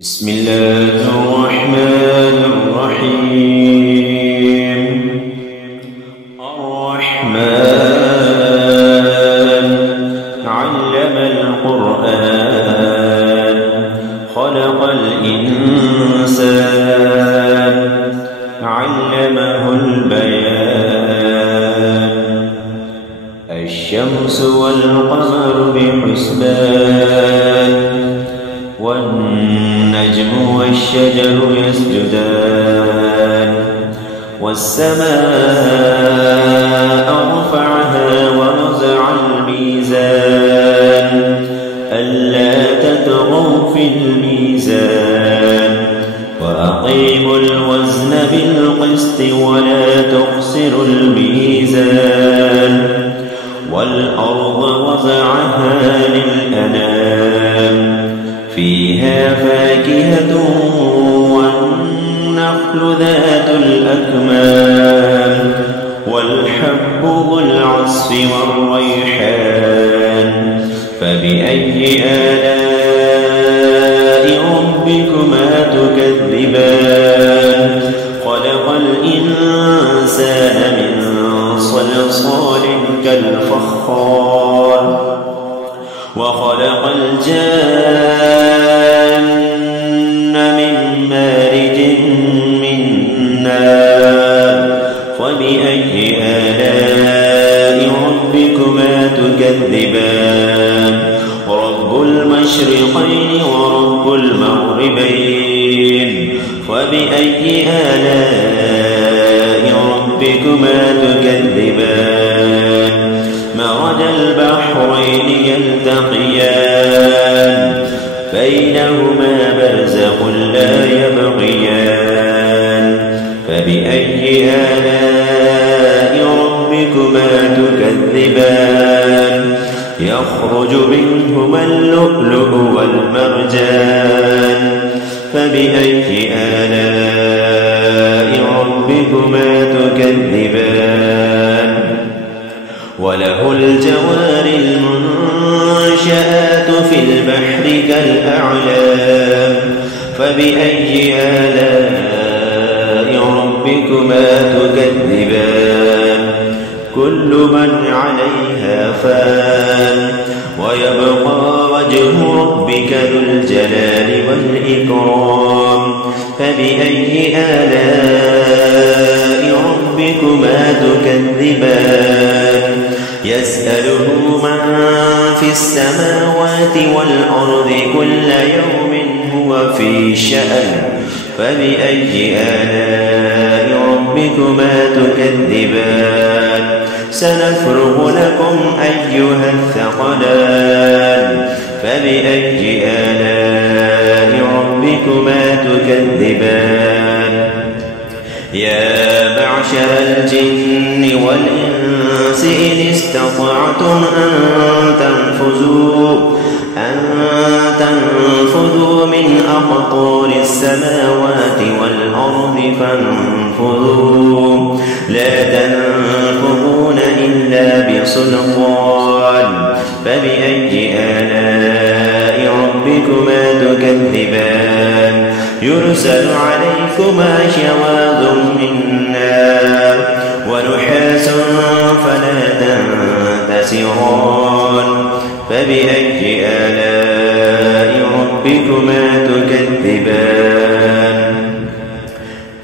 بسم الله الرحمن الرحيم. الرحمن علم القرآن خلق الإنسان علمه البيان. الشمس والقمر بحسبان والنجم والشجر يسجدان. والسماء رفعها ووضع الميزان ألا تطغوا في الميزان وأقيموا الوزن بالقسط ولا تخسروا الميزان. والأرض وضعها للأنام فيها فاكهة والنخل ذات الأكمام والحب ذو العصف والريحان. فبأي آلاء ربكما تكذبان؟ خلق الإنسان من صلصال كالفخار وخلق الجان من مارج من نار. فبأي آلاء ربكما تكذبان؟ رب المشرقين ورب المغربين. فبأي آلاء ربكما تكذبان؟ مرج البحرين يلتقيان بينهما برزخ لا يبغيان. فبأي آلاء ربكما تكذبان؟ يخرج منهما اللؤلؤ والمرجان. فبأي آلاء ربكما تكذبان؟ وله الجوار المنشآت في البحر كالأعلام. فبأي آلاء ربكما تكذبان؟ كل من عليها فان ويبقى وجه ربك ذو الجلال والإكرام. فبأي آلاء ربكما تكذبان؟ يسأله من في السماوات والأرض كل يوم هو في شأن. فبأي آلاء ربكما تكذبان؟ سنفرغ لكم أيها الثقلان. فبأي آلاء ربكما تكذبان؟ يا معشر الجن والإنس إن استطعتم أن تنفذوا من أقطار السماوات والأرض فانفذوا لا تنفذون إلا بسلطان. فبأي آلاء ربكما تكذبان؟ يرسل عليكما شواظ من نار ونحاس فلا تنتصران. فبأي آلاء ربكما تكذبان؟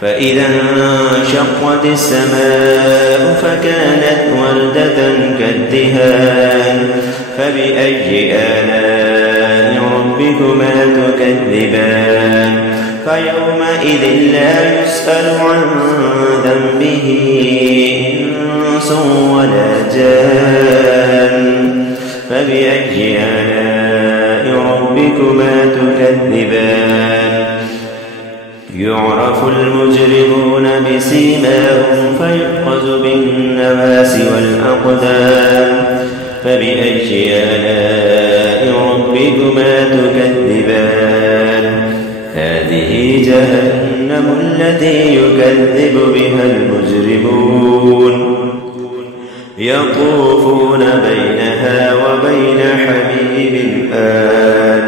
فإذا انشقت السماء فكانت وردة كالدهان. فبأي آلاء ربكما تكذبان؟ فيومئذ لا يسأل عن ذنبه إنس ولا جان. فبأي آلاء ربكما تكذبان؟ يعرف المجرمون بسيماهم فيؤخذ بالنواصي والأقدام. فبأي آلاء ربكما تكذبان؟ هذه جهنم التي يكذب بها المجرمون يطوفون بينها وبين حميم آن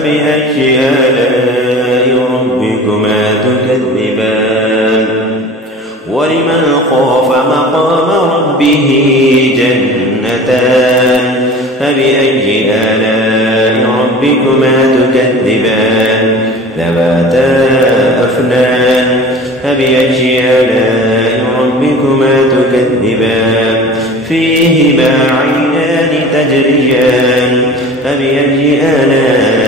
فبأي آلاء ربكما تكذبان ولمن خاف مقام ربه جنتان فبأي آلاء ربكما تكذبان ذواتا أفنان فبأي آلاء ربكما تكذبان فيهما عينان تجريان فبأي آلاء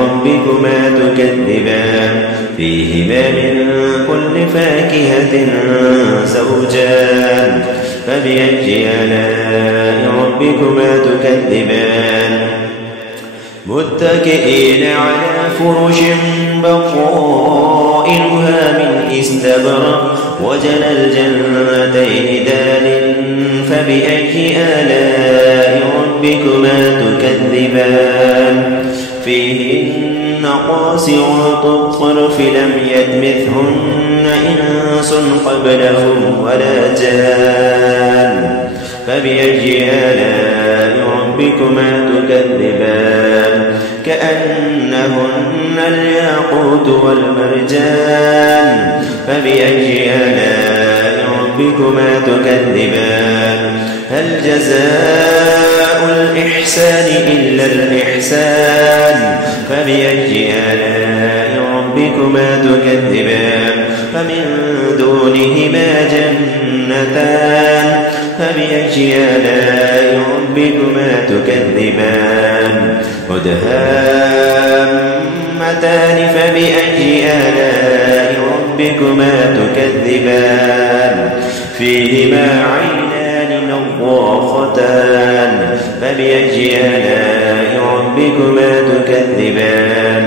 ربكما تكذبان فيهما من كل فاكهة زوجان فبأي آلاء ربكما تكذبان متكئين على فرش بطائنها من استبرق وجنى الجنتين دان فبأي آلاء ربكما تكذبان فيهن قاصرات الطرف لم يدمثهن إنس قبلهم ولا جان فبأي آلاء ربكما تكذبان كأنهن الياقوت والمرجان فبأي آلاء ربكما تكذبان هل جزاء الإحسان إلا الإحسان فبأي آلاء ربكما تكذبان فمن دونهما جنتان فبأي آلاء ربكما تكذبان مدهامتان فبأي آلاء ربكما تكذبان فيهما عينان نضاختان فبأي آلاء ربكما تكذبان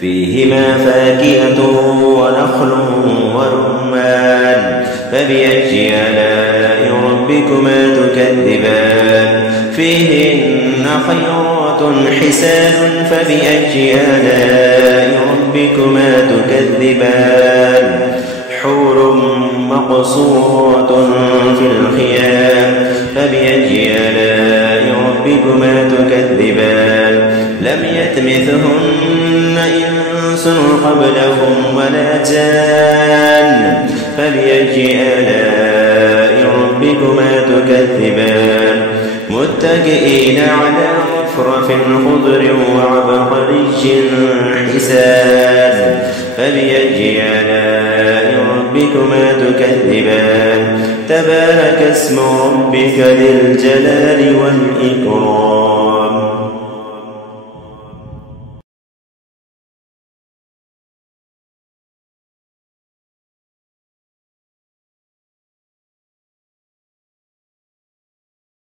فيهما فاكهة ونخل ورمان فبأي آلاء ربكما تكذبان فيهن خيرات حسان فبأي آلاء ربكما تكذبان حور مقصورات في الخيام فبأي آلاء ربكما تكذبان لم يطمثهن إنس قبلهم ولا جان فبأي آلاء ربكما تكذبان متكئين على رفرف خضر وعبقري حسان فبأي آلاء ربكما تكذبان تبارك اسم ربك ذي الجلال والإكرام